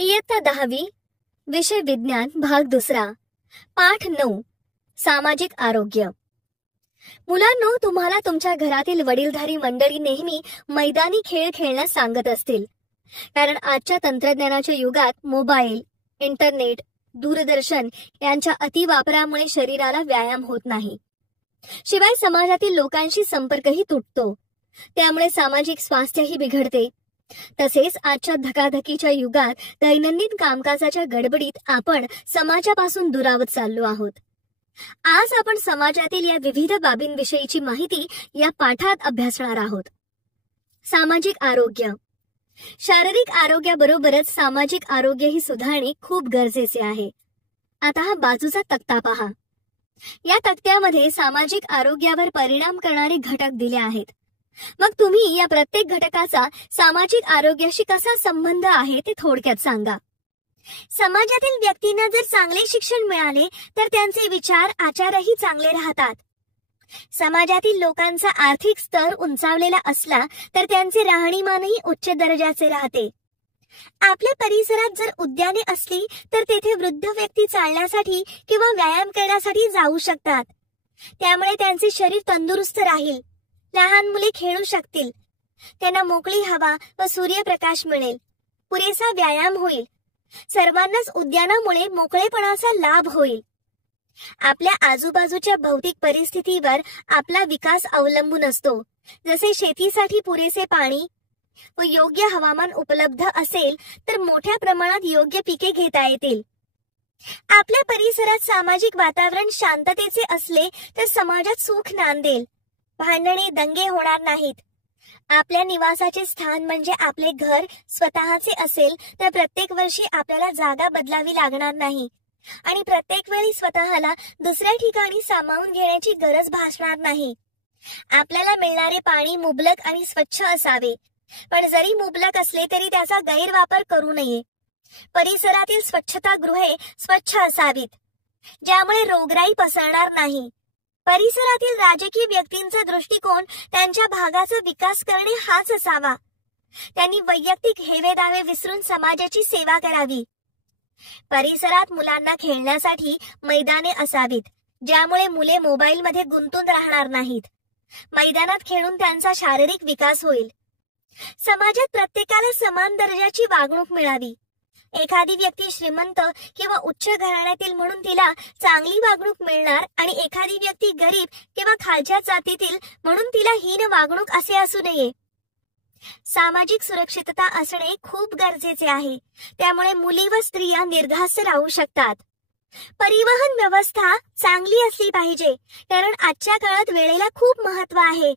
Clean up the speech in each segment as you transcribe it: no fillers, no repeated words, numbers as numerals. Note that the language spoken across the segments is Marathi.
इयत्ता 10वी, विषय विज्ञान, भाग 2, पाठ 9, सामाजिक आरोग्य. मुलांनो, तुम्हाला तुमच्या घरातील वडीलधारी मंडळी नेहमी मैदानी खेळ खेळण्यास सांगत असतील, कारण आजच्या तंत्रज्ञानाच्या युगात मोबाईल, इंटरनेट, दूरदर्शन यांच्या अतिवापरामुळे शरीराला व्यायाम होत नाही. शिवाय समाजातील लोकांशी संपर्कही तुटतो, त्यामुळे सामाजिक स्वास्थ्यही बिघडते. तसेच आजच्या धकाधकीच्या युगात दैनंदिन कामकाजाच्या गडबडीत आपण समाजापासून दुरावत चाललो आहोत. आज आपण समाजातील या विविध बाबींविषयीची माहिती या पाठात अभ्यासणार आहोत. सामाजिक आरोग्य. शारीरिक आरोग्याबरोबरच सामाजिक आरोग्यही सुधारणे खूप गरजेचे आहे. आता हा बाजूचा तक्ता पहा. या तक्त्यामध्ये सामाजिक आरोग्यावर परिणाम करणारे घटक दिले आहेत. मग तुम्ही या प्रत्येक घटकाचा सामाजिक आरोग्याशी कसा संबंध आहे ते थोडक्यात सांगा. समाजातील व्यक्तींना जर चांगले शिक्षण मिळाले तर त्यांचे विचार, आचारही चांगले राहतात. समाजातील लोकांचा आर्थिक स्तर उंचावलेला असला तर त्यांचे राहणीमानही उच्च दर्जाचे राहते. आपल्या परिसरात जर उद्याने असली तर तेथे वृद्ध व्यक्ती चालण्यासाठी किंवा व्यायाम करण्यासाठी जाऊ शकतात. त्यामुळे त्यांचे शरीर तंदुरुस्त राहील. लहान मुले खेळू शकतील. त्यांना मोकळी हवा व सूर्यप्रकाश मिळेल. पुरेसा व्यायाम होईल. सर्वांनाच उद्यानामुळे मोकळेपणाचा लाभ होईल. आपल्या आजूबाजूच्या भौतिक परिस्थितीवर आपला विकास अवलंबून असतो. जसे शेतीसाठी पुरेसे पाणी व योग्य हवामान उपलब्ध असेल तर मोठ्या प्रमाणात योग्य पिके घेता येतील. आपल्या परिसरात सामाजिक वातावरण शांततेचे असले तर समाजात सुख नांदेल. भांडणे, दंगे होणार नाहीत. आपल्या निवासाचे स्थान म्हणजे आपले घर स्वतःचे असेल तर प्रत्येक वर्षी आपल्याला जागा बदलावी लागणार नाही आणि प्रत्येक वेळी स्वतःला दुसऱ्या ठिकाणी सामावून घेण्याची गरज भासणार नाही. आपल्याला मिळणारे पाणी मुबलक आणि स्वच्छ असावे, पण जरी मुबलक असले तरी त्याचा गैरवापर करू नये. परिसरातील स्वच्छतागृहे स्वच्छ असावीत, ज्यामुळे रोगराई पसरणार नाही. परिसरातील राजकीय व्यक्तींचा दृष्टिकोन त्यांच्या भागाचा विकास करणे हाच असावा. त्यांनी वैयक्तिक हेवेदावे विसरून समाजाची सेवा करावी. परिसरात मुलांना खेळण्यासाठी मैदाने असावीत, ज्यामुळे मुले मोबाईलमध्ये गुंतून राहणार नाहीत. मैदानात खेळून त्यांचा शारीरिक विकास होईल. समाजात प्रत्येकाला समान दर्जाची वागणूक मिळावी. एखादी व्यक्ती श्रीमंत किंवा उच्च घराण्यातील म्हणून तिला चांगली वागणूक मिळणार आणि एखादी व्यक्ती गरीब किंवा खालच्या जातीतील म्हणून तिला हीन वागणूक असे असू नये. सामाजिक सुरक्षितता असणे खूप गरजेचे आहे. त्यामुळे मुली व स्त्रिया निर्धास्त राहू शकतात. परिवहन व्यवस्था चांगली असली पाहिजे, कारण आजच्या काळात वेळेला खूप महत्त्व आहे.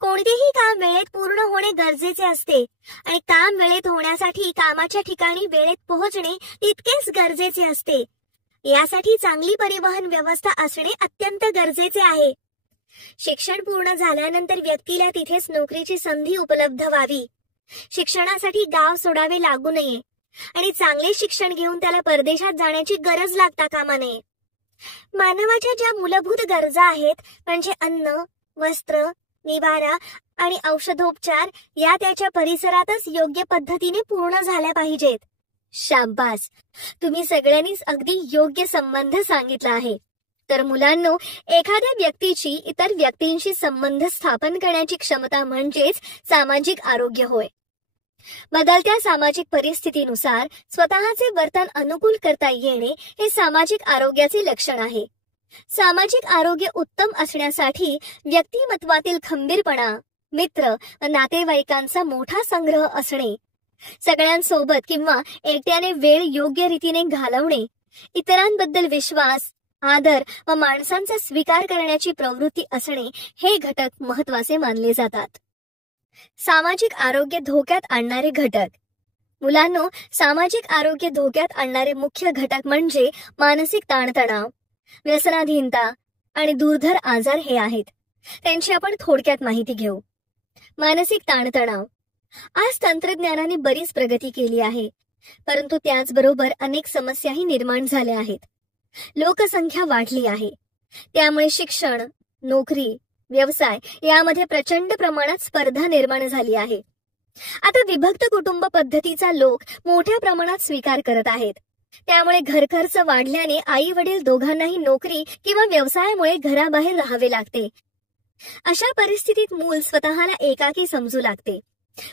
कोणतेही काम वेळेत पूर्ण होणे गरजेचे असते आणि काम वेळेत होण्यासाठी कामाच्या ठिकाणी वेळेत पोहोचणे तितकेच गरजेचे असते. यासाठी चांगली परिवहन व्यवस्था असणे अत्यंत गरजेचे आहे. शिक्षण पूर्ण झाल्यानंतर व्यक्तीला तिथेच नोकरीची संधी उपलब्ध व्हावी. शिक्षणासाठी गाव सोडावे लागू नये आणि चांगले शिक्षण घेऊन त्याला परदेशात जाण्याची गरज लागता कामा नये. मानवाच्या ज्या मूलभूत गरजा आहेत म्हणजे अन्न, वस्त्र, निवारा आणि औषधोपचार या त्याच्या परिसरातच योग्य पद्धतीने पूर्ण झाल्या पाहिजेत. शाबास, तुम्ही सगळ्यांनीच अगदी योग्य संबंध सांगितला आहे. तर मुलांनो, एखाद्या व्यक्तीची इतर व्यक्तींशी संबंध स्थापन करण्याची क्षमता म्हणजेच सामाजिक आरोग्य होय. बदलत्या सामाजिक परिस्थितीनुसार स्वतःचे वर्तन अनुकूल करता येणे हे सामाजिक आरोग्याचे लक्षण आहे. सामाजिक आरोग्य उत्तम असण्यासाठी व्यक्तिमत्वातील खंबीरपणा, मित्र व नातेवाईकांचा मोठा संग्रह असणे, सगळ्यांसोबत किंवा एकट्याने वेळ योग्य रीतीने घालवणे, इतरांबद्दल विश्वास, आदर व माणसांचा स्वीकार करण्याची प्रवृत्ती असणे हे घटक महत्त्वाचे मानले जातात. सामाजिक आरोग्य धोक्यात आणणारे घटक. मुलांनो, सामाजिक आरोग्य धोक्यात आणणारे मुख्य घटक म्हणजे मानसिक ताणतणाव, व्यसनाधीनता आणि दुर्धर आजार हे आहेत. त्यांची आपण थोडक्यात माहिती घेऊ. मानसिक ताणतणाव. आज तंत्रज्ञानाने बरीच प्रगती केली आहे, परंतु त्याचबरोबर अनेक समस्याही निर्माण झाल्या आहेत. लोकसंख्या वाढली आहे, त्यामुळे शिक्षण, नोकरी, व्यवसाय यामध्ये प्रचंड प्रमाणात स्पर्धा निर्माण झाली आहे. आता विभक्त कुटुंब पद्धतीचा लोक मोठ्या प्रमाणात स्वीकार करत आहेत. त्यामुळे घरखर्च वाढल्याने आई वडील दोघांनाही नोकरी किंवा व्यवसायामुळे घराबाहेर राहावे लागते. अशा परिस्थितीत मूल स्वतःला एकाकी समजू लागते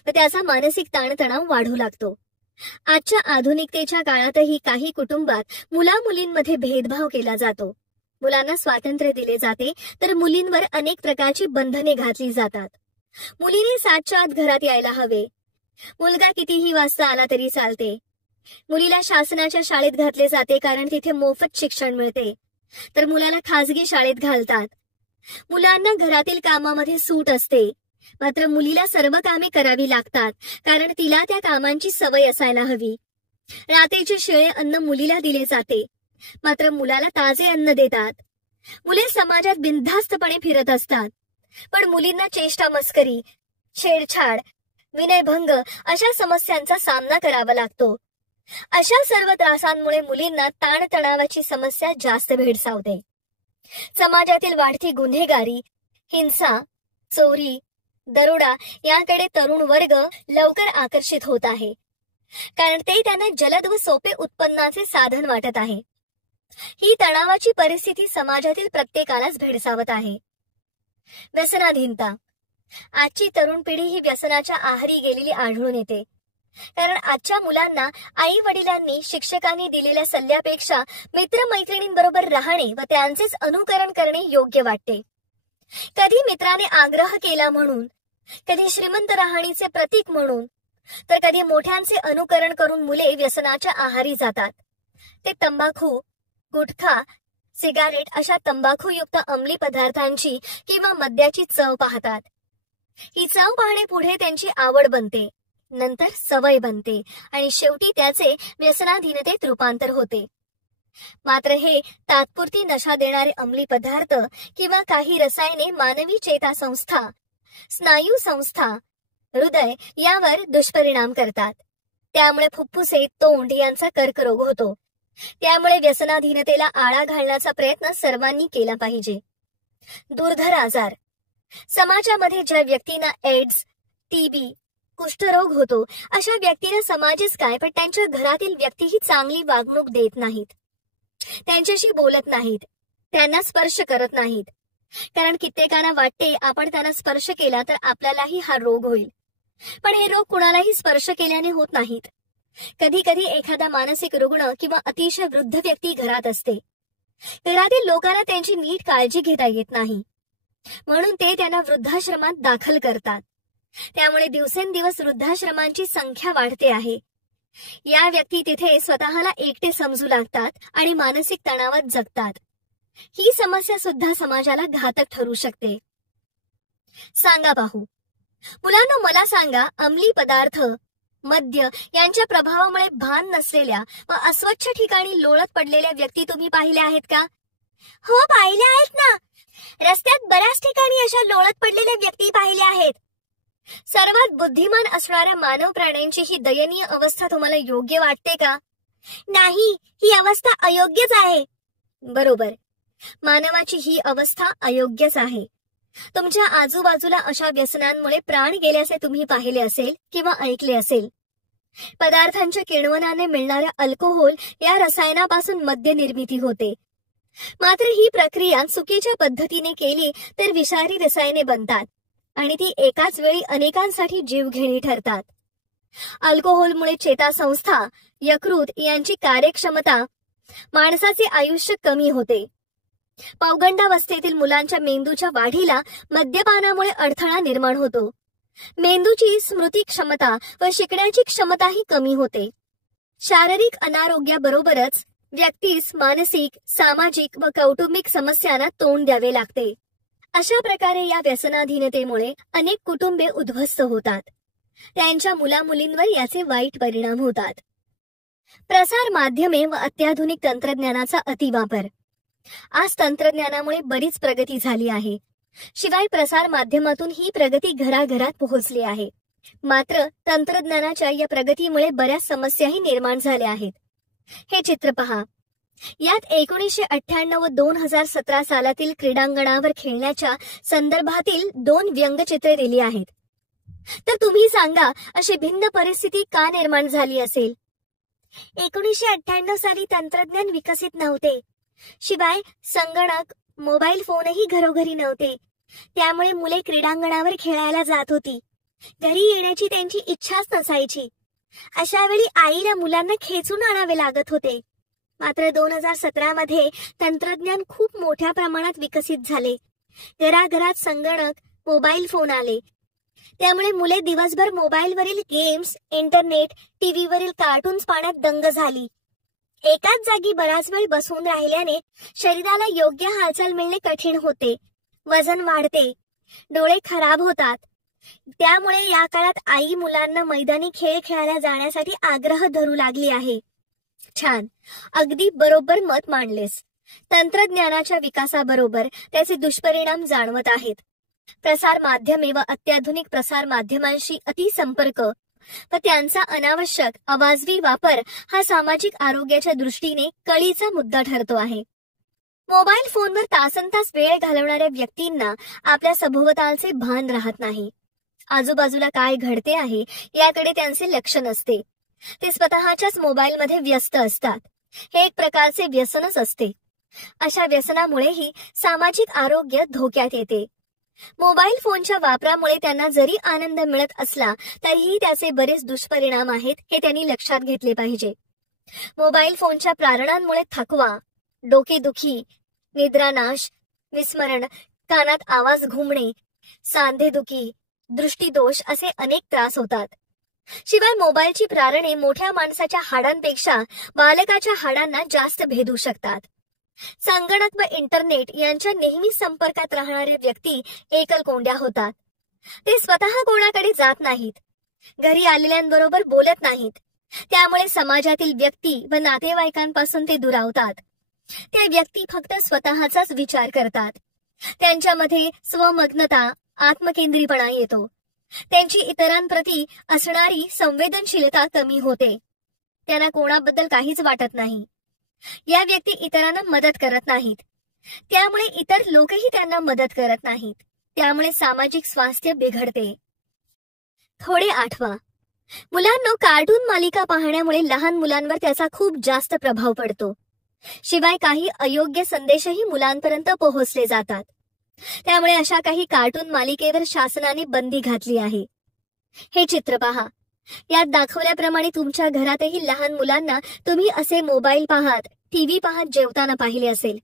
व त्याचा मानसिक ताणतणाव वाढू लागतो. आजच्या आधुनिकतेच्या काळातही काही कुटुंबात मुला-मुलींमध्ये भेदभाव केला जातो. मुलांना स्वातंत्र्य दिले जाते तर मुलींवर अनेक प्रकारची बंधने घातली जातात. मुलीने 7च्या आत घरात यायला हवे. मुलगा कितीही वाजता आला तरी चालते. मुलीला शासनाच्या शाळेत घातले जाते कारण तिथे मोफत शिक्षण मिळते, तर मुलाला खासगी शाळेत घालतात. मुलांना घरातील कामामध्ये सूट असते, मात्र मुलीला सर्व कामे करावी लागतात कारण तिला त्या कामांची सवय असायला हवी. रात्रीचे शिळे अन्न मुलीला दिले जाते, मात्र मुलाला ताजे अन्न देतात. मुले समाजात बिनधास्तपणे फिरत असतात, पण मुलींना चेष्टा मस्करी, छेडछाड, विनयभंग अशा समस्यांचा सामना करावा लागतो. अशा सर्व त्रासांमुळे मुलींना ताणतणावाची समस्या जास्त भेडसावते. समाजातील वाढती गुन्हेगारी, हिंसा, चोरी, दरोडा याकडे तरुण वर्ग लवकर आकर्षित होत आहे, कारण ते त्यांना जलद व सोपे उत्पन्नाचे साधन वाटत आहे. ही तणावाची परिस्थिती समाजातील प्रत्येकालाच भेडसावत आहे. व्यसनाधीनता. आजची तरुण पिढी ही व्यसनाच्या आहारी गेलेली आढळून येते, कारण आजच्या मुलांना आई वडिलांनी शिक्षकांनी दिलेल्या सल्ल्यापेक्षा मित्रमैत्रिणींबरोबर राहणे व त्यांचेच अनुकरण करणे योग्य वाटते. कधी मित्राने आग्रह केला म्हणून, कधी श्रीमंत राहणीचे प्रतीक म्हणून, तर कधी मोठ्यांचे अनुकरण करून मुले व्यसनाच्या आहारी जातात. ते तंबाखू, गुटखा, सिगारेट अशा तंबाखूयुक्त अंमली पदार्थांची किंवा मद्याची चव पाहतात. ही चव पाहणे पुढे त्यांची आवड बनते, नंतर सवय बनते आणि शेवटी त्याचे व्यसनाधीनतेत रूपांतर होते. मात्र हे तात्पुरती नशा देणारे अंमली पदार्थ किंवा काही रसायने मानवी चेतासंस्था, स्नायू संस्था, हृदय यावर दुष्परिणाम करतात. त्यामुळे फुफ्फुसे, तोंड यांचा कर्करोग होतो. त्यामुळे व्यसनाधीनतेला आळा घालण्याचा प्रयत्न सर्वांनी केला पाहिजे. दुर्धर आजार. समाजामध्ये ज्या व्यक्तींना एड्स, टीबी, कुष्ठरोग होतो अशा व्यक्तींना समाजच काय पण त्यांच्या घरातील व्यक्तीही चांगली वागणूक देत नाहीत, त्यांच्याशी बोलत नाहीत, त्यांना स्पर्श करत नाहीत. कारण कित्येकांना वाटते आपण त्यांना स्पर्श केला तर आपल्यालाही हा रोग होईल, पण हे रोग कुणालाही स्पर्श केल्याने होत नाहीत. कधी कधी एखादा मानसिक रुग्ण किंवा अतिशय वृद्ध व्यक्ती घरात असते. घरातील लोकांना त्यांची नीट काळजी घेता येत नाही, म्हणून ते त्यांना वृद्धाश्रमात दाखल करतात. त्यामुळे दिवसेंदिवस वृद्धाश्रमांची संख्या वाढते आहे. या व्यक्ती तिथे स्वतःला एकटे समजू लागतात आणि मानसिक तणावात जगतात. ही समस्या सुद्धा समाजाला घातक ठरू शकते. सांगा पाहू. मुलांनो, मला सांगा, अंमली पदार्थ, मद्य यांच्या प्रभावामुळे भान नसलेल्या व अस्वच्छ ठिकाणी लोळत पडलेल्या व्यक्ती तुम्ही पाहिल्या आहेत का? हो, पाहिल्या आहेत ना. रस्त्यात बऱ्याच ठिकाणी अशा लोळत पडलेल्या व्यक्ती पाहिल्या आहेत. सर्वात बुद्धिमान असणाऱ्या मानव प्राण्यांची ही दयनीय अवस्था तुम्हाला योग्य वाटते का? नाही, ही अवस्था अयोग्यच आहे. बरोबर, मानवाची ही अवस्था अयोग्यच आहे. तुमच्या आजूबाजूला अशा व्यसनांमुळे प्राण गेल्याचे तुम्ही पाहिले असेल किंवा ऐकले असेल. पदार्थांच्या किण्वनाने मिळणाऱ्या अल्कोहोल या रसायनापासून मद्य निर्मिती होते. मात्र ही प्रक्रिया चुकीच्या पद्धतीने केली तर विषारी रसायने बनतात आणि ती एकाच वेळी अनेकांसाठी जीवघेणी ठरतात. अल्कोहोलमुळे चेतासंस्था, यकृत यांची कार्यक्षमता, माणसाचे आयुष्य कमी होते. पौगंडावस्थेतील मुलांच्या मेंदूच्या वाढीला मद्यपानामुळे अडथळा निर्माण होतो. मेंदूची स्मृती क्षमता व शिकण्याची क्षमताही कमी होते. शारीरिक अनारोग्याबरोबरच व्यक्तीस मानसिक, सामाजिक व कौटुंबिक समस्यांना तोंड द्यावे लागते. अशा प्रकारे या व्यसनाधीनतेमुळे अनेक कुटुंबे उद्ध्वस्त होतात. त्यांच्या मुलामुलींवर याचे वाईट परिणाम होतात. प्रसार माध्यमे व अत्याधुनिक तंत्रज्ञानाचा अतिवापर. आज तंत्रज्ञानामुळे बरीच प्रगती झाली आहे. शिवाय प्रसार माध्यमातून ही प्रगती घराघरात पोहोचली आहे. मात्र तंत्रज्ञानाच्या या प्रगतीमुळे बऱ्याच समस्याही निर्माण झाल्या आहेत. हे चित्र पहा. यात 1998 व 2017 सालातील क्रीडांगणावर खेळण्याच्या संदर्भातील 2 व्यंगचित्रे दिली आहेत. तर तुम्ही सांगा, अशी भिन्न परिस्थिती का निर्माण झाली असेल? 1998 साली तंत्रज्ञान विकसित नव्हते. शिवाय संगणक, मोबाईल फोनही घरोघरी नव्हते. त्यामुळे मुले क्रीडांगणावर खेळायला जात होती. घरी येण्याची त्यांची इच्छाच नसायची. अशा वेळी आईला मुलांना खेचून आणावे लागत होते. मात्र 2017 मध्ये तंत्रज्ञान खूप मोठ्या प्रमाणात विकसित झाले. घराघरात संगणक, मोबाईल फोन आले. त्यामुळे मुले दिवसभर मोबाईलवरील गेम्स, इंटरनेट, टीव्हीवरील कार्टून्स पाहण्यात दंग झाली. एकाच जागी बराच वेळ बसून राहिल्याने शरीराला योग्य हालचाल मिळणे कठीण होते. वजन वाढते, डोळे खराब होतात. त्यामुळे या काळात आई मुलांना मैदानी खेळ खेळायला जाण्यासाठी आग्रह धरू लागली आहे. छान, अगदी बरोबर मत मांडलेस. तंत्रज्ञानाच्या विकासाबरोबर त्याचे दुष्परिणाम जाणवत आहेत. प्रसार माध्यमे व अत्याधुनिक प्रसार माध्यमांशी अतिसंपर्क व त्यांचा अनावश्यक अवाजवी वापर हा सामाजिक आरोग्याच्या दृष्टीने कळीचा मुद्दा ठरतो आहे. मोबाईल फोनवर तासनतास वेळ घालवणाऱ्या व्यक्तींना आपल्या सभोवतालचे भान राहत नाही. आजूबाजूला काय घडते आहे याकडे त्यांचे लक्ष नसते. ते स्वतःच्याच मोबाईलमध्ये व्यस्त असतात. हे एक प्रकारचे व्यसनच असते. अशा व्यसनामुळेही सामाजिक आरोग्य धोक्यात येते. मोबाईल फोनच्या वापरामुळे त्यांना जरी आनंद मिळत असला तरीही त्याचे बरेच दुष्परिणाम आहेत हे त्यांनी लक्षात घेतले पाहिजे. मोबाईल फोनच्या प्रारणांमुळे थकवा, डोकेदुखी, निद्रानाश, विस्मरण, कानात आवाज घुमणे, सांधेदुखी, दृष्टीदोष असे अनेक त्रास होतात. शिवाय मोबाईलची प्रारणे मोठ्या माणसाच्या हाडांपेक्षा बालकाच्या हाडांना जास्त भेदू शकतात. संगणक व इंटरनेट यांच्या नेहमी संपर्कात राहणारे व्यक्ती एकलकोंड्या होतात. ते स्वतः कोणाकडे जात नाहीत. घरी आलेल्यांबरोबर बोलत नाहीत. त्यामुळे समाजातील व्यक्ती व नातेवाईकांपासून ते दुरावतात. त्या व्यक्ती फक्त स्वतःचाच विचार करतात. त्यांच्यामध्ये स्वमग्नता, आत्मकेंद्रीपणा येतो. त्यांची इतरांप्रती असणारी संवेदनशीलता कमी होते. त्यांना कोणाबद्दल काहीच वाटत नाही. या व्यक्ती इतरांना मदत करत नाहीत. त्यामुळे इतर लोकही त्यांना मदत करत नाहीत. त्यामुळे सामाजिक स्वास्थ्य बिघडते. थोडे आठवा, मुलांनो, कार्टून मालिका पाहण्यामुळे लहान मुलांवर त्याचा खूप जास्त प्रभाव पडतो. शिवाय काही अयोग्य संदेशही मुलांपर्यंत पोहोचले जातात. त्यामुळे अशा काही कार्टून मालिकेवर शासनाने बंदी घातली आहे. हे चित्र पहा. यात दाखवल्याप्रमाणे तुमच्या घरातही लहान मुलांना तुम्ही असे मोबाईल पाहत, टीव्ही पाहत जेवताना पाहिले असेल.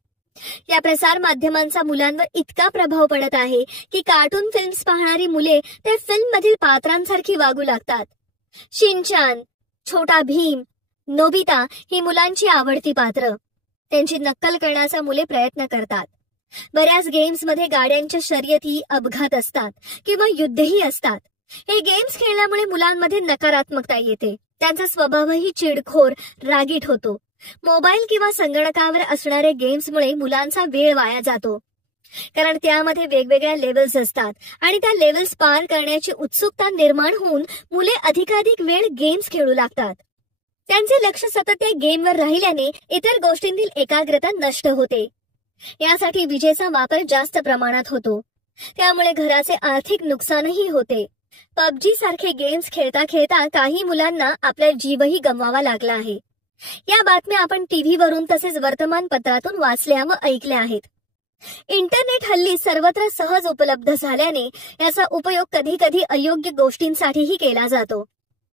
या प्रसार माध्यमांचा मुलांवर इतका प्रभाव पडत आहे की कार्टून फिल्म्स पाहणारी मुले त्या फिल्म मधील पात्रांसारखी वागू लागतात. शिनचॅन, छोटा भीम, नोबिता ही मुलांची आवडती पात्र. त्यांची नक्कल करण्याचा मुले प्रयत्न करतात. बऱ्याच गेम्स मध्ये गाड्यांच्या शर्यती, अपघात असतात किंवा युद्धही असतात. हे गेम्स खेळल्यामुळे मुलांमध्ये नकारात्मकता येते. त्यांचा स्वभावही चिडखोर, रागीट होतो. मोबाईल किंवा संगणकावर असणाऱ्या गेम्समुळे मुलांचा वेळ वाया जातो. कारण त्यामध्ये वेगवेगळ्या लेव्हल्स असतात आणि त्या लेव्हल्स पार करण्याची उत्सुकता निर्माण होऊन मुले अधिकाधिक वेळ गेम्स खेळू लागतात. त्यांचे लक्ष सतत त्या गेमवर राहिल्याने इतर गोष्टींतील एकाग्रता नष्ट होते. यासाठी विजेचा वापर जास्त प्रमाणात होतो. त्यामुळे घराचे आर्थिक नुकसानही होते. पबजी सारखे गेम्स खेळता खेळता काही मुलांना आपला जीवही गमवावा लागला आहे. या बातम्या आपण टीव्हीवरून तसेच वर्तमानपत्रातून वाचल्या व ऐकल्या आहेत. इंटरनेट हल्ली सर्वत्र सहज उपलब्ध झाल्याने याचा उपयोग कधी कधी अयोग्य गोष्टींसाठीही केला जातो.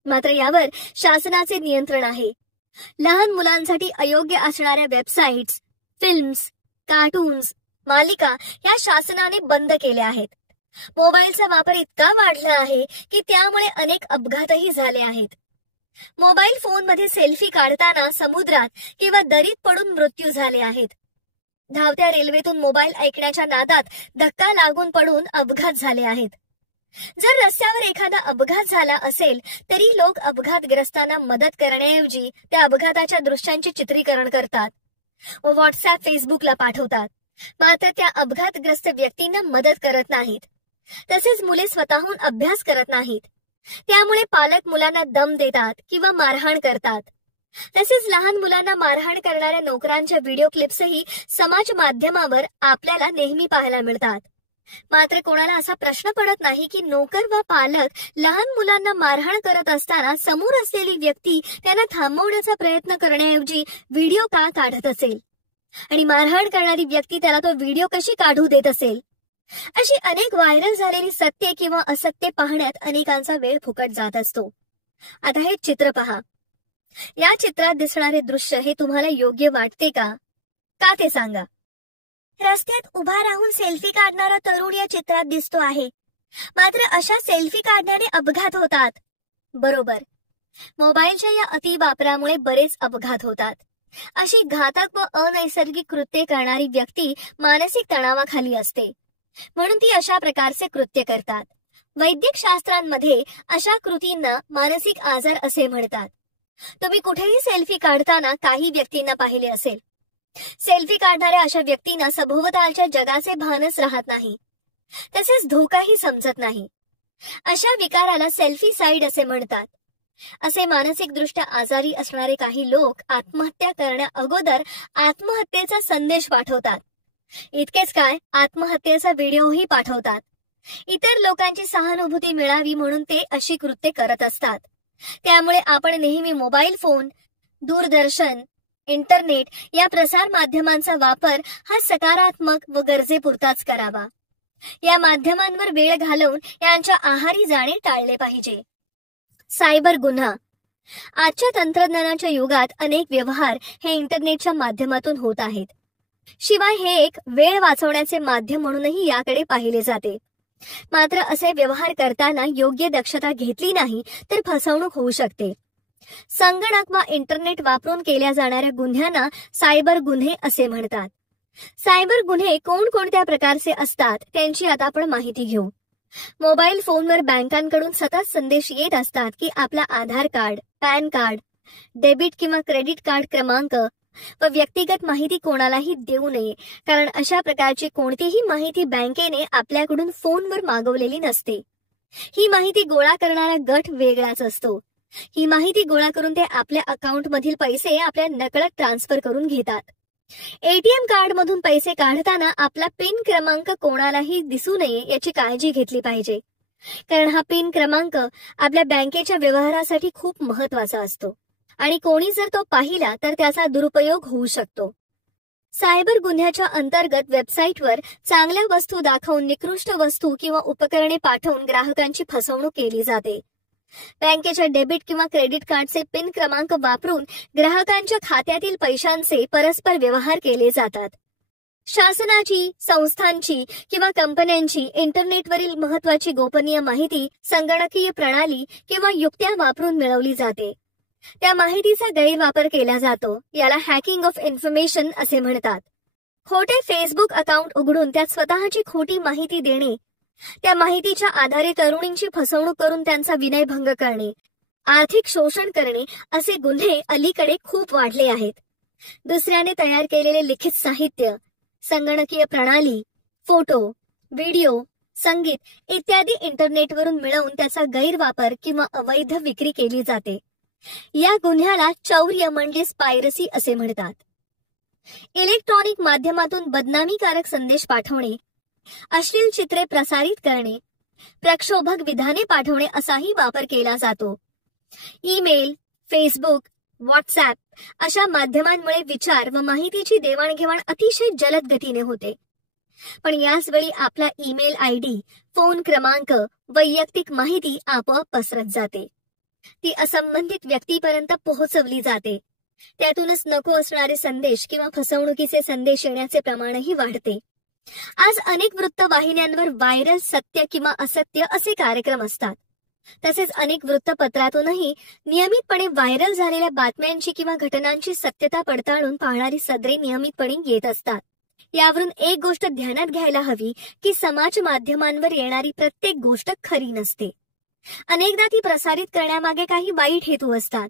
मात्र यावर शासनाचे नियंत्रण आहे. लहान मुलांसाठी अयोग्य असणाऱ्या वेबसाईट्स, फिल्म्स, कार्टून्स, मालिका या शासनाने बंद केल्या आहेत. मोबाईलचा वापर इतका वाढला आहे की त्यामुळे अनेक अपघातही झाले आहेत. मोबाईल फोनमध्ये सेल्फी काढताना समुद्रात किंवा दरीत पडून मृत्यू झाले आहेत. धावत्या रेल्वेतून मोबाईल ऐकण्याच्या नादात धक्का लागून पडून अपघात झाले आहेत. जर रस्त्यावर एखादा अपघात झाला असेल तरी लोक अपघातग्रस्तांना मदत करण्याऐवजी त्या अपघाताच्या दृश्यांचे चित्रीकरण करतात व व्हॉट्सअप, फेसबुकला पाठवतात. मात्र त्या अपघातग्रस्त व्यक्तींना मदत करत नाहीत. तसेच मुले स्वतःहून अभ्यास करत नाहीत. त्यामुळे पालक मुलांना दम देतात किंवा मारहाण करतात. तसेच लहान मुलांना मारहाण करणाऱ्या नोकरांच्या व्हिडिओ क्लिप्सही समाज माध्यमावर आपल्याला नेहमी पाहायला मिळतात. मात्र कोणाला असा प्रश्न पडत नाही की नोकर व पालक लहान मुलांना मारहाण करत असताना समोर असलेली व्यक्ती त्यांना थांबवण्याचा प्रयत्न करण्याऐवजी व्हिडिओ का काढत असेल आणि मारहाण करणारी व्यक्ती त्याला तो व्हिडिओ कशी काढू देत असेल. अशी अनेक व्हायरल झालेली सत्य किंवा असत्य पाहण्यात अनेकांचा वेळ फुकट जात असतो. आता हे चित्र पहा. या चित्रात दिसणारे दृश्य हे तुम्हाला योग्य वाटते का ते सांगा. रस्त्यात उभा राहून सेल्फी काढणारा तरुण या चित्रात दिसतो आहे. मात्र अशा सेल्फी काढण्याने अपघात होतात. बरोबर, मोबाईलच्या या अतिवापरामुळे बरेच अपघात होतात. अशी घातक व अनैसर्गिक कृत्ये करणारी व्यक्ती मानसिक तणावाखाली असते, म्हणून ती अशा प्रकारचे कृत्य करतात. वैद्यक शास्त्रांमध्ये अशा कृतींना मानसिक आजार असे म्हणतात. तुम्ही कुठेही सेल्फी काढताना काही व्यक्तींना पाहिले असेल. सेल्फी काढणाऱ्या अशा व्यक्तींना सभोवतालच्या जगाचे भानच राहत नाही, तसेच धोकाही समजत नाही. अशा विकाराला सेल्फी साइड असे म्हणतात. असे मानसिकदृष्ट्या आजारी असणारे काही लोक आत्महत्या करण्या अगोदर आत्महत्येचा संदेश पाठवतात. इतकेच काय, आत्महत्येचा व्हिडिओही पाठवतात. इतर लोकांची सहानुभूती मिळावी म्हणून ते अशी कृत्ये करत असतात. त्यामुळे आपण नेहमी मोबाईल फोन, दूरदर्शन, इंटरनेट या प्रसार माध्यमांचा वापर हा सकारात्मक व गरजेपुरताच करावा. या माध्यमांवर वेळ घालवून यांच्या आहारी जाणे टाळले पाहिजे. सायबर गुन्हा. आजच्या तंत्रज्ञानाच्या युगात अनेक व्यवहार हे इंटरनेटच्या माध्यमातून होत आहेत. शिवाय हे एक वेळ वाचवण्याचे माध्यम म्हणूनही याकडे पाहिले जाते. मात्र असे व्यवहार करताना योग्य दक्षता घेतली नाही तर फसवणूक होऊ शकते. संगणक वा इंटरनेट वापरून केल्या जाणाऱ्या गुन्ह्यांना सायबर गुन्हे असे म्हणतात. सायबर गुन्हे कोणकोणत्या प्रकारचे असतात त्यांची आता आपण माहिती घेऊ. मोबाईल फोनवर बँकांकडून सतत संदेश येत असतात की आपला आधार कार्ड, पॅन कार्ड, डेबिट किंवा क्रेडिट कार्ड क्रमांक व व्यक्तिगत माहिती कोणालाही देऊ नये, कारण अशा प्रकारची कोणतीही माहिती बँकेने आपल्याकडून फोनवर मागवलेली नसते. ही माहिती गोळा करणारा गट वेगळाच असतो. ही माहिती गोळा करून ते आपल्या अकाउंटमधील पैसे आपल्या नकळत ट्रान्सफर करून घेतात. एटीएम कार्ड मधून पैसे काढताना आपला पिन क्रमांक कोणालाही दिसू नये याची काळजी घेतली पाहिजे, कारण हा पिन क्रमांक आपल्या बँकेच्या व्यवहारासाठी खूप महत्वाचा असतो आणि कोणी जर तो पाहिला तर त्याचा दुरुपयोग होऊ शकतो. सायबर गुन्ह्याच्या अंतर्गत वेबसाईटवर चांगल्या वस्तू दाखवून निकृष्ट वस्तू किंवा उपकरणे पाठवून ग्राहकांची फसवणूक केली जाते. बँकेच्या डेबिट किंवा क्रेडिट कार्डचे पिन क्रमांक वापरून ग्राहकांच्या खात्यातील पैशांचे परस्पर व्यवहार केले जातात. शासनाची, संस्थांची किंवा कंपन्यांची इंटरनेटवरील महत्वाची गोपनीय माहिती संगणकीय प्रणाली किंवा युक्त्या वापरून मिळवली जाते. त्या माहितीचा गैरवापर केला जातो. याला हॅकिंग ऑफ इन्फॉर्मेशन असे म्हणतात. खोटे फेसबुक अकाउंट उघडून त्यात स्वतःची खोटी माहिती देणे, त्या माहितीच्या आधारे तरुणींची फसवणूक करून त्यांचा विनयभंग करणे, आर्थिक शोषण करणे असे गुन्हे अलीकडे खूप वाढले आहेत. दुसऱ्याने तयार केलेले लिखित साहित्य, संगणकीय प्रणाली, फोटो, व्हिडिओ, संगीत इत्यादी इंटरनेटवरून मिळवून त्याचा गैरवापर किंवा अवैध विक्री केली जाते. या गुन्ह्याला चौर्य म्हणजेच पायरसी असे म्हणतात. इलेक्ट्रॉनिक माध्यमातून बदनामीकारक संदेश पाठवणे, अश्लील चित्रे प्रसारित करणे, प्रक्षोभक विधाने पाठवणे असाही वापर केला जातो. ईमेल, फेसबुक, व्हॉट्सअप अशा माध्यमांमुळे विचार व माहितीची देवाणघेवाण अतिशय जलद गतीने होते. पण याच वेळी आपला ईमेल आयडी, फोन क्रमांक, वैयक्तिक माहिती आपोआप पसरत जाते. ती असंबंधित व्यक्तीपर्यंत पोहोचवली जाते. त्यातूनच नको असणारे संदेश किंवा फसवणुकीचे संदेश येण्याचे प्रमाणही वाढते. आज अनेक वृत्तवाहिन्यांवर व्हायरल सत्य किंवा असत्य असे कार्यक्रम असतात. तसेच अनेक वृत्तपत्रातूनही नियमितपणे व्हायरल झालेल्या बातम्यांची किंवा घटनांची सत्यता पडताळून पाहणारी सदरे नियमितपणे येत असतात. यावरून एक गोष्ट ध्यानात घ्यायला हवी की समाज माध्यमांवर येणारी प्रत्येक गोष्ट खरी नसते. अनेकदा ती प्रसारित करण्यामागे काही वाईट हेतू असतात.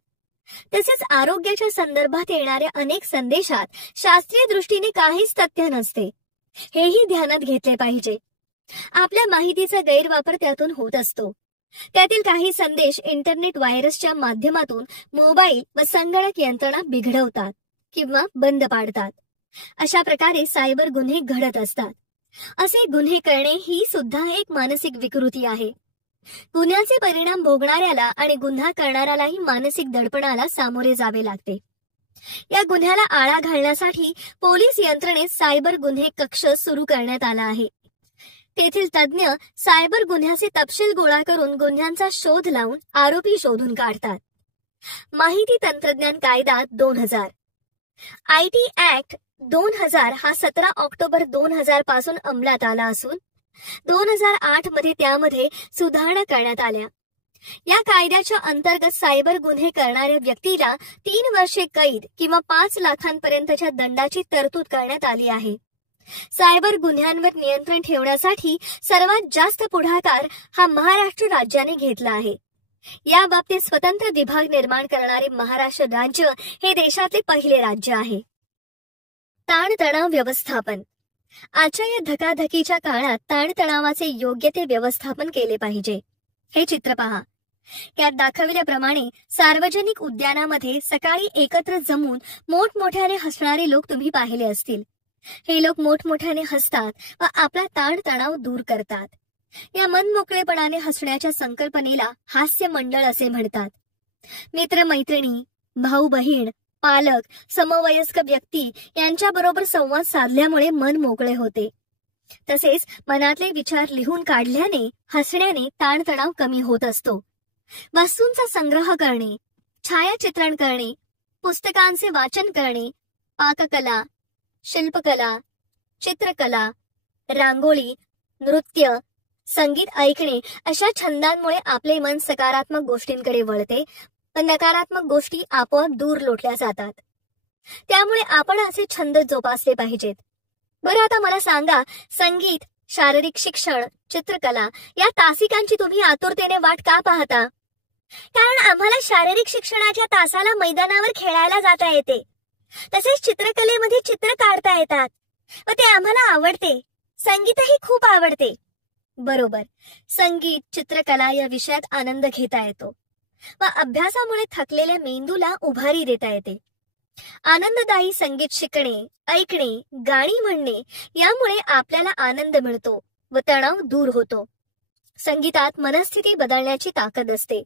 तसेच आरोग्याच्या संदर्भात येणाऱ्या अनेक संदेशात शास्त्रीय दृष्टीने काहीच तथ्य नसते, हेही ध्यानात घेतले पाहिजे. आपल्या माहितीचा गैरवापर त्यातून होत असतो. त्यातील काही संदेश इंटरनेट व्हायरसच्या माध्यमातून मोबाईल व संगणक यंत्रणा बिघडवतात किंवा बंद पाडतात. अशा प्रकारे सायबर गुन्हे घडत असतात. असे गुन्हे करणे ही सुद्धा एक मानसिक विकृती आहे. गुन्ह्याचे परिणाम भोगणाऱ्याला आणि गुन्हा करणाऱ्यालाही मानसिक दडपणाला सामोरे जावे लागते. या गुन्ह्याला आळा घालण्यासाठी पोलीस यंत्रणेत सायबर गुन्हे कक्ष सुरू करण्यात आला आहे. तेथील तज्ज्ञ सायबर गुन्ह्याचे तपशील गोळा करून गुन्ह्यांचा शोध लावून आरोपी शोधून काढतात. माहिती तंत्रज्ञान कायदा 2000, IT ऍक्ट 2000 हा 17 ऑक्टोबर 2000 पासून अंमलात आला असून 2008 मध्ये त्यामध्ये सुधारणा करण्यात आल्या. या कायद्याच्या अंतर्गत सायबर गुन्हे करणाऱ्या व्यक्तीला 3 वर्षे कैद किंवा 5 लाखांपर्यंतच्या दंडाची तरतूद करण्यात आली आहे. सायबर गुन्ह्यांवर नियंत्रण ठेवण्यासाठी सर्वात जास्त पुढाकार हा महाराष्ट्र राज्याने घेतला आहे. या बाबतीत स्वतंत्र विभाग निर्माण करणारे महाराष्ट्र राज्य हे देशातले पहिले राज्य आहे. ताणतणाव व्यवस्थापन. आजच्या या धकाधकीच्या काळात ताणतणावाचे योग्य ते व्यवस्थापन केले पाहिजे. हे चित्र पहा. यात दाखविल्याप्रमाणे सार्वजनिक उद्यानामध्ये सकाळी एकत्र जमून मोठमोठ्याने हसणारे लोक तुम्ही पाहिले असतील. हे लोक मोठमोठ्याने हसतात व आपला ताणतणाव दूर करतात. या मनमोकळेपणाने हसण्याच्या संकल्पनेला हास्य मंडळ असे म्हणतात. मित्रमैत्रिणी, भाऊ बहीण, पालक, समवयस्क व्यक्ती यांच्याबरोबर संवाद साधल्यामुळे मन मोकळे होते. तसेच मनातले विचार लिहून काढल्याने हसण्याने ताणतणाव कमी होत असतो. वस्तूंचा संग्रह करणे, छायाचित्रण करणे, पुस्तकांचे वाचन करणे, पाककला, शिल्पकला, चित्रकला, रांगोळी, नृत्य, संगीत ऐकणे अशा छंदांमुळे आपले मन सकारात्मक गोष्टींकडे वळते व नकारात्मक गोष्टी आपोआप दूर लोटल्या जातात. त्यामुळे आपण असे छंद जोपासले पाहिजेत. बरं, आता मला सांगा, संगीत, शारीरिक शिक्षण, चित्रकला या तासिकांची तुम्ही आतुरतेने वाट का पाहता? कारण आम्हाला शारीरिक शिक्षणाच्या तासाला मैदानावर खेळायला जाता येते. तसेच चित्रकलेमध्ये चित्र काढता येतात व ते आम्हाला आवडते. संगीतही खूप आवडते. बरोबर, संगीत, चित्रकला या विषयात आनंद घेता येतो व अभ्यासामुळे थकलेल्या मेंदूला उभारी देता येते. आनंददायी संगीत शिकणे, ऐकणे, गाणी म्हणणे यामुळे आपल्याला आनंद मिळतो व तणाव दूर होतो. संगीतात मनस्थिती बदलण्याची ताकद असते.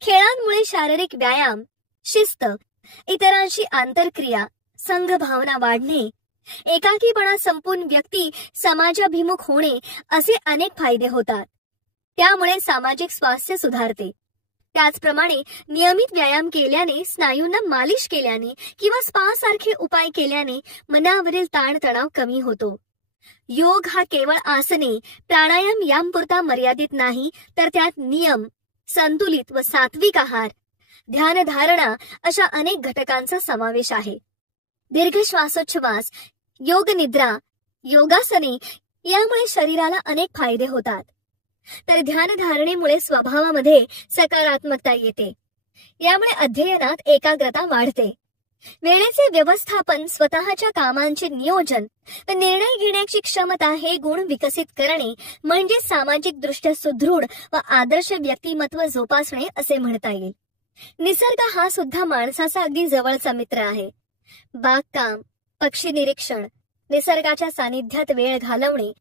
खेळांमुळे शारीरिक व्यायाम, शिस्त, इतरांशी आंतरक्रिया, संघभावना वाढणे, एकाकीपणा संपून व्यक्ती समाजाभिमुख होणे असे अनेक फायदे होतात. त्यामुळे सामाजिक स्वास्थ्य सुधारते. त्याचप्रमाणे नियमित व्यायाम केल्याने, स्नायूंना मालिश केल्याने किंवा स्पा सारखे उपाय केल्याने मनावरील ताणतणाव कमी होतो. योग हा केवळ आसने, प्राणायाम यांपुरता मर्यादित नाही, तर त्यात नियम, संतुलित व सात्विक आहार, ध्यानधारणा अशा अनेक घटकांचा समावेश आहे. दीर्घ श्वासोच्छवास, योग निद्रा, योगासने यामुळे शरीराला अनेक फायदे होतात. तर ध्यानधारणेमुळे स्वभावामध्ये सकारात्मकता येते. यामुळे अध्ययनात एकाग्रता वाढते. वेळेचे व्यवस्थापन, स्वतःच्या कामांचे नियोजन व निर्णय घेण्याची क्षमता हे गुण विकसित करणे म्हणजे सामाजिक दृष्ट्या सुदृढ व आदर्श व्यक्तिमत्व जोपासणे असे म्हणता येईल. निसर्ग हा सुद्धा माणसाचा अगदी जवळचा मित्र आहे. बागकाम, पक्षी निरीक्षण, निसर्गाच्या सानिध्यात वेळ घालवणे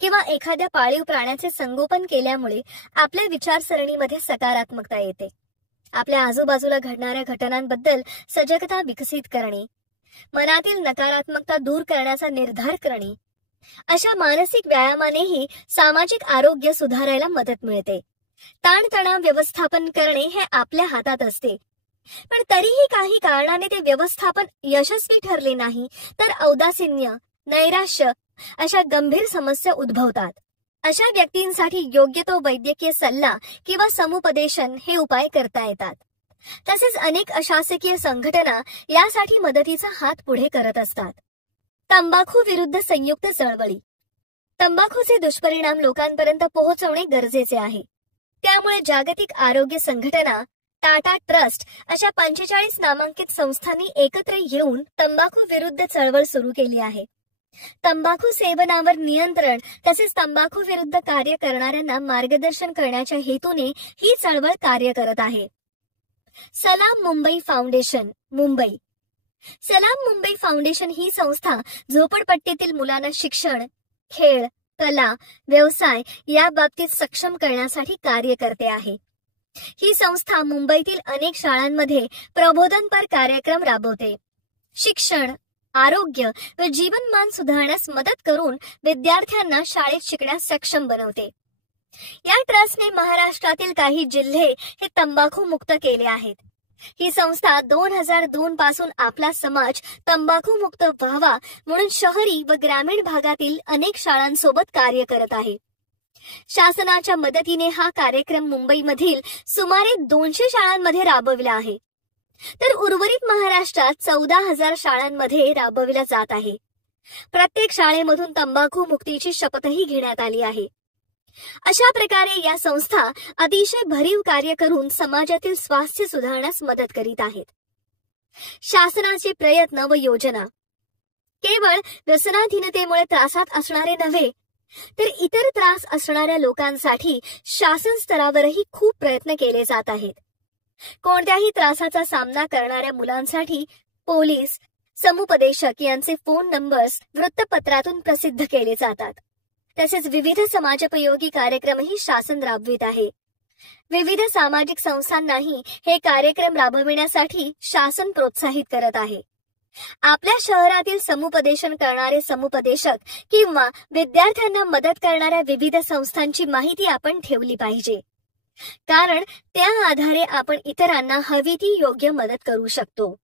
किंवा एखाद्या पाळीव प्राण्याचे संगोपन केल्यामुळे आपल्या विचारसरणीमध्ये सकारात्मकता येते. आपल्या आजूबाजूला घडणाऱ्या घटनांबद्दल सजगता विकसित करणे, मनातील नकारात्मकता दूर करण्याचा निर्धार करणे अशा मानसिक व्यायामानेही सामाजिक आरोग्य सुधारायला मदत मिळते. ताणतणाव व्यवस्थापन करणे हे आपल्या हातात असते. पण तरीही काही कारणाने ते व्यवस्थापन यशस्वी ठरले नाही तर औदासिन्य, नैराश्य अशा गंभीर समस्या उद्भवतात. अशा व्यक्तींसाठी योग्य तो वैद्यकीय सल्ला किंवा समुपदेशन हे उपाय करता येतात. तसेच अनेक अशासकीय संघटना यासाठी मदतीचा हात पुढे करत असतात. तंबाखू विरुद्ध संयुक्त चळवळी. तंबाखूचे दुष्परिणाम लोकांपर्यंत पोहोचवणे गरजेचे आहे. त्यामुळे जागतिक आरोग्य संघटना, टाटा ट्रस्ट अशा 45 नामांकित संस्थांनी एकत्र येऊन तंबाखू विरुद्ध चळवळ सुरू केली आहे. तंबाखू सेवनावर नियंत्रण तसेच तंबाखू विरुद्ध कार्य करणाऱ्यांना मार्गदर्शन करण्याच्या हेतूने ही चळवळ कार्य करत आहे. सलाम मुंबई फाउंडेशन, मुंबई. सलाम मुंबई फाउंडेशन ही संस्था झोपडपट्टीतील मुलांना शिक्षण, खेळ, कला, व्यवसाय या बाबतीत सक्षम करण्यासाठी कार्य करते आहे. ही संस्था मुंबईतील अनेक शाळांमध्ये प्रबोधनपर कार्यक्रम राबवते. शिक्षण, आरोग्य व जीवनमान सुधारण्यास मदत करून विद्यार्थ्यांना शाळेत शिकण्यास सक्षम बनवते. या ट्रस्टने महाराष्ट्रातील काही जिल्हे हे तंबाखू मुक्त केले आहेत. ही संस्था 2002 पासून आपला समाज तंबाखू मुक्त व्हावा म्हणून शहरी व ग्रामीण भागातील अनेक शाळांसोबत कार्य करत आहे. शासनाच्या मदतीने हा कार्यक्रम मुंबईमधील सुमारे 200 शाळांमध्ये राबविला आहे, तर उर्वरित महाराष्ट्रात 14,000 शाळांमध्ये राबविला जात आहे. प्रत्येक शाळेमधून तंबाखू मुक्तीची शपथही घेण्यात आली आहे. अशा प्रकारे या संस्था अतिशय भरीव कार्य करून समाजातील स्वास्थ्य सुधारण्यास मदत करीत आहेत. शासनाचे प्रयत्न व योजना केवळ व्यसनाधीनतेमुळे त्रासात असणारे नव्हे, तर इतर त्रास असणाऱ्या लोकांसाठी शासन स्तरावरही खूप प्रयत्न केले जात आहेत. कोणत्याही त्रासाचा सामना करणाऱ्या मुलांसाठी पोलीस, समुपदेशक यांचे फोन नंबर्स वृत्तपत्रातून प्रसिद्ध केले जातात. तसेच विविध समाजोपयोगी कार्यक्रमही शासन राबवित आहे. विविध सामाजिक संस्थांनाही हे कार्यक्रम राबविण्यासाठी शासन प्रोत्साहित करत आहे. आपल्या शहरातील समुपदेशन करणारे समुपदेशक किंवा विद्यार्थ्यांना मदत करणाऱ्या विविध संस्थांची माहिती आपण ठेवली पाहिजे, कारण त्या आधारे आपण इतरांना हवी ती योग्य मदत करू शकतो.